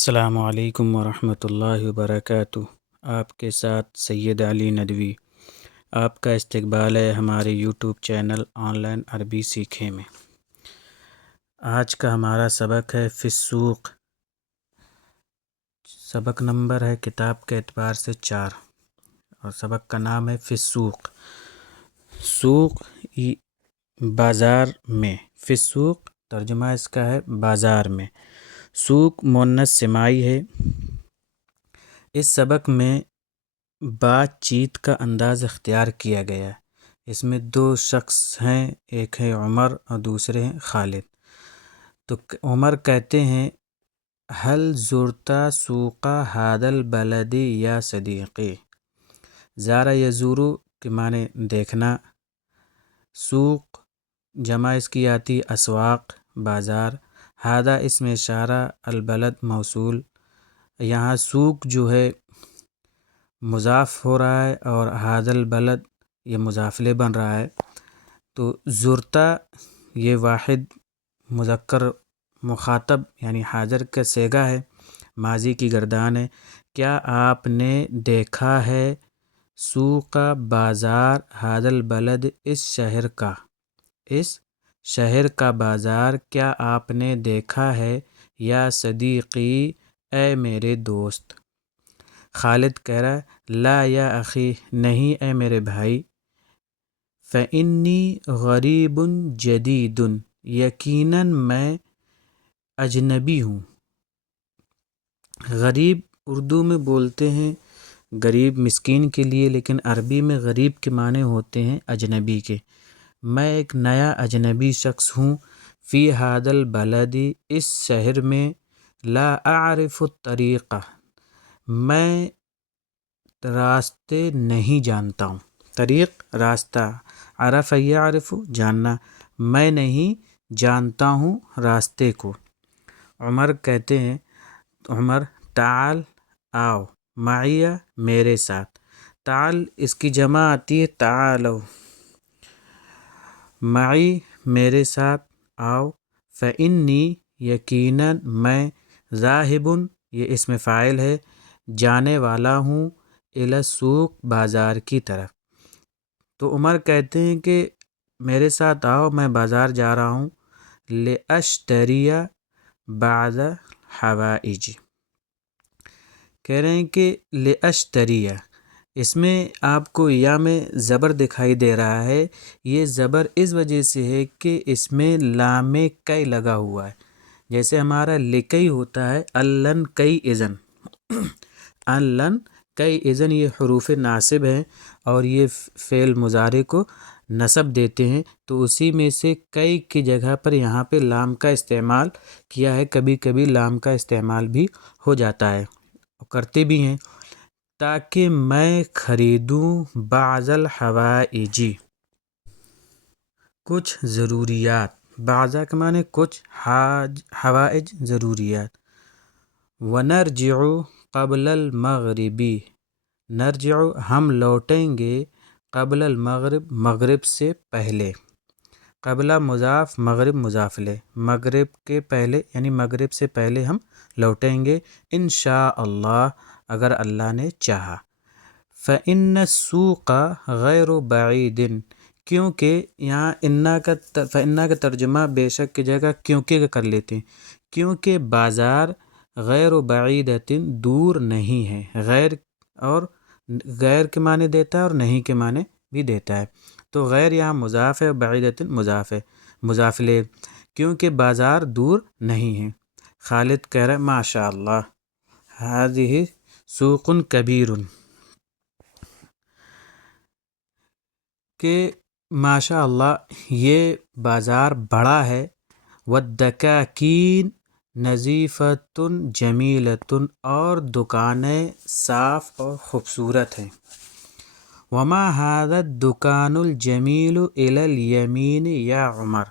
السلام علیکم ورحمۃ اللہ وبرکاتہ۔ آپ کے ساتھ سید علی ندوی۔ آپ کا استقبال ہے ہمارے یوٹیوب چینل آن لائن عربی سیکھیں میں۔ آج کا ہمارا سبق ہے فی السوق۔ سبق نمبر ہے کتاب کے اعتبار سے 4 اور سبق کا نام ہے فی السوق۔ سوق بازار میں، فی السوق ترجمہ اس کا ہے بازار میں۔ سوق مؤنث سماعی ہے۔ اس سبق میں بات چیت کا انداز اختیار کیا گیا ہے۔ اس میں 2 شخص ہیں، ایک ہے عمر اور دوسرے ہیں خالد۔ تو عمر کہتے ہیں حل زرتا سوقا هذا البلد یا صدیقی۔ زارا یزورو کے معنی دیکھنا، سوق جمع اس کی آتی اسواق بازار، ہادہ اس میں اشارہ، البلد موصول۔ یہاں سوق جو ہے مضاف ہو رہا ہے اور هذا البلد یہ مضاف الیہ بن رہا ہے۔ تو زرتا یہ واحد مذکر مخاطب یعنی حاضر کا صیغہ ہے، ماضی کی گردان ہے۔ کیا آپ نے دیکھا ہے سوق بازار هذا البلد اس شہر کا، اس شہر کا بازار کیا آپ نے دیکھا ہے، یا صدیقی اے میرے دوست۔ خالد کہہ رہا ہے لا یا اخی نہیں اے میرے بھائی، فإنی غریب جدید یقیناً میں اجنبی ہوں۔ غریب اردو میں بولتے ہیں غریب مسکین کے لیے، لیکن عربی میں غریب کے معنی ہوتے ہیں اجنبی کے۔ میں ایک نیا اجنبی شخص ہوں، فی هذا البلد اس شہر میں، لا اعرف الطریقہ میں راستے نہیں جانتا ہوں۔ طریق راستہ، عرف یعرف جاننا، میں نہیں جانتا ہوں راستے کو۔ عمر کہتے ہیں عمر تعال آؤ، معی میرے ساتھ، تعال اس کی جمع آتی ہے تعالو، معی میرے ساتھ آؤ، فإنی یقیناً میں، ذاہب یہ اسم فاعل ہے جانے والا ہوں، الی السوق بازار کی طرف۔ تو عمر کہتے ہیں کہ میرے ساتھ آؤ، میں بازار جا رہا ہوں، لأشتری بعض حوائج، کہہ رہے ہیں کہ لأشتری اس میں آپ کو یا میں زبر دکھائی دے رہا ہے، یہ زبر اس وجہ سے ہے کہ اس میں لام کئی لگا ہوا ہے، جیسے ہمارا لکئی ہوتا ہے اللن کئی اذن، اللن کئی اذن، یہ حروف ناصب ہیں اور یہ فعل مضارع کو نصب دیتے ہیں، تو اسی میں سے کئی کی جگہ پر یہاں پہ لام کا استعمال کیا ہے۔ کبھی کبھی لام کا استعمال بھی ہو جاتا ہے، کرتے بھی ہیں، تاکہ میں خریدوں بعض الحوائج کچھ ضروریات، بعضا کے معنی کچھ، حوائج ضروریات۔ ونرجع قبل المغربی، نرجع ہم لوٹیں گے، قبل المغرب مغرب سے پہلے، قبلہ مضاف مغرب مضاف الیہ، مغرب کے پہلے یعنی مغرب سے پہلے ہم لوٹیں گے، انشاء اللہ اگر اللہ نے چاہا۔ فإن السوق غیر بعید، کیونکہ یہاں فإن کا ترجمہ بے شک کی جگہ کیونکہ کا کر لیتے ہیں، کیونکہ بازار غیر بعیدۃ دور نہیں ہے، غیر اور غیر کے معنی دیتا ہے اور نہیں کے معنی بھی دیتا ہے، تو غیر یہاں مضاف ہے، بعیدۃ مضاف ہے، مضاف الیہ، کیونکہ بازار دور نہیں ہے۔ خالد کہہ رہا ہے ماشاء اللہ ہذہ سوق کبیر، کہ ماشاء اللہ یہ بازار بڑا ہے، والدکاکین نظیفۃ جمیلۃ اور دکانیں صاف اور خوبصورت ہیں۔ وما هذا الدکان الجمیل الی الیمین یا عمر،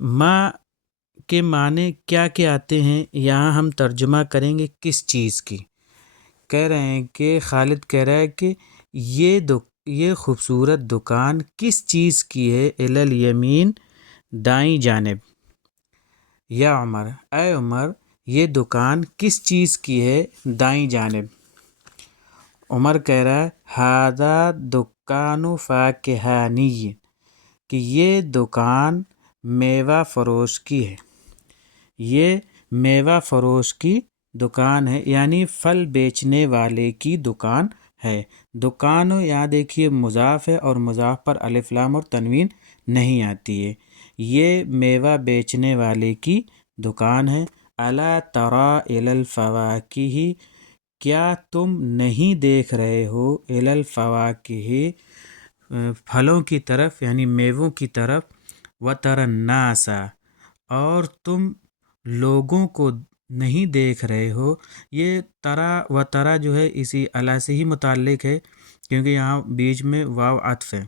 ما کے معنی کیا کے آتے ہیں، یہاں ہم ترجمہ کریں گے کس چیز کی، کہہ رہے ہیں کہ خالد کہہ رہا ہے کہ یہ خوبصورت دکان کس چیز کی ہے، الی الیمین دائیں جانب، یا عمر اے عمر یہ دکان کس چیز کی ہے دائیں جانب؟ عمر کہہ رہا ہے ہادہ دکان فاکہانی، کہ یہ دکان میوہ فروش کی ہے، یہ میوہ فروش کی دکان ہے، یعنی پھل بیچنے والے کی دکان ہے۔ دکان یہاں دیکھیے مضاف ہے اور مضاف پر الف لام اور تنوین نہیں آتی ہے۔ یہ میوہ بیچنے والے کی دکان ہے۔ الا تری الی الفواکہ، کیا تم نہیں دیکھ رہے ہو الی الفواکہ پھلوں کی طرف یعنی میووں کی طرف، وتری الناس اور تم لوگوں کو نہیں دیکھ رہے ہو۔ یہ ترا و ترا جو ہے اسی الا سے ہی متعلق ہے کیونکہ یہاں بیچ میں واو عطف ہے۔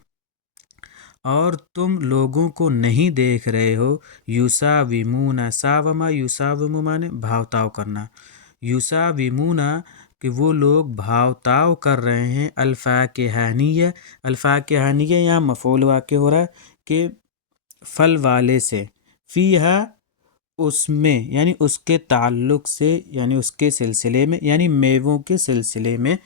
اور تم لوگوں کو نہیں دیکھ رہے ہو، یساومون، ساوما یساوم مانے بھاؤ تاؤ کرنا، یساومون کہ وہ لوگ بھاؤ تاؤ کر رہے ہیں، الفاکہانیہ، الفاکہانیہ یہاں مفعول واقع ہو رہا ہے کہ پھل والے سے، فیہا اس میں یعنی اس کے تعلق سے یعنی اس کے سلسلے میں یعنی میووں کے سلسلے میں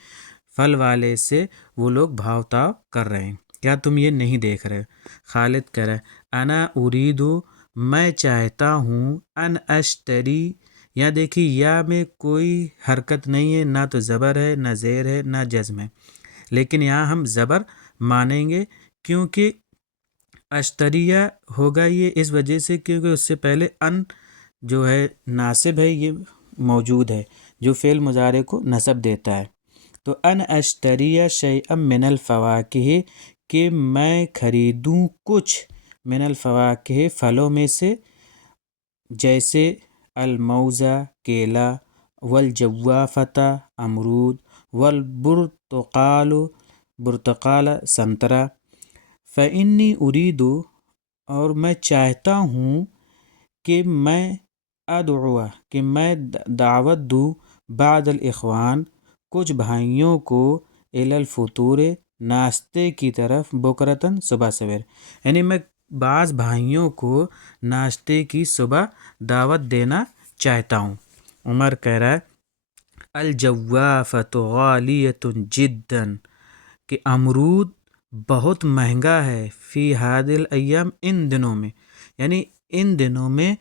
پھل والے سے وہ لوگ بھاؤ تاؤ کر رہے ہیں، کیا تم یہ نہیں دیکھ رہے؟ خالد کہہ رہا ہے انا اریدو، میں چاہتا ہوں، ان اشتری، یا دیکھیے یا میں کوئی حرکت نہیں ہے، نہ تو زبر ہے نہ زیر ہے نہ جزم ہے، لیکن یہاں ہم زبر مانیں گے کیونکہ اشتریہ ہوگا یہ اس وجہ سے کیونکہ اس سے پہلے ان جو ہے ناصب ہے، یہ موجود ہے جو فعل مضارع کو نصب دیتا ہے۔ تو ان اشتریہ شیئا من الفواکہ، کہ میں خریدوں کچھ، من الفواکہ پھلوں میں سے، جیسے الموز کیلا، والجوافۃ امرود، والبرتقال برتقال سنترا، فإنی اریدو اور میں چاہتا ہوں کہ میں ادعو کہ میں دعوت دوں بعض الاخوان کچھ بھائیوں کو الی الفطور ناشتے کی طرف، بکرتاً صبح سویر، یعنی میں بعض بھائیوں کو ناشتے کی صبح دعوت دینا چاہتا ہوں۔ عمر کہہ رہا ہے الجوافۃ غالیۃ جدا، کہ امرود بہت مہنگا ہے، فی ہذہ الایام، ان دنوں میں، یعنی ان دنوں میں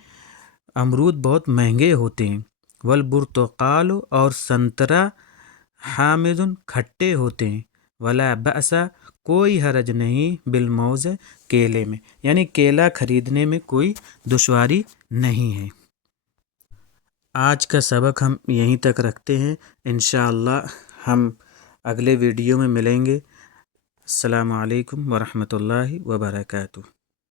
امرود بہت مہنگے ہوتے ہیں، والبرتقال اور سنترا حامض کھٹے ہوتے ہیں، ولا بأس کوئی حرج نہیں، بالموز کیلے میں، یعنی کیلا خریدنے میں کوئی دشواری نہیں ہے۔ آج کا سبق ہم یہیں تک رکھتے ہیں، انشاءاللہ ہم اگلے ویڈیو میں ملیں گے۔ السلام علیکم ورحمۃ اللہ وبرکاتہ۔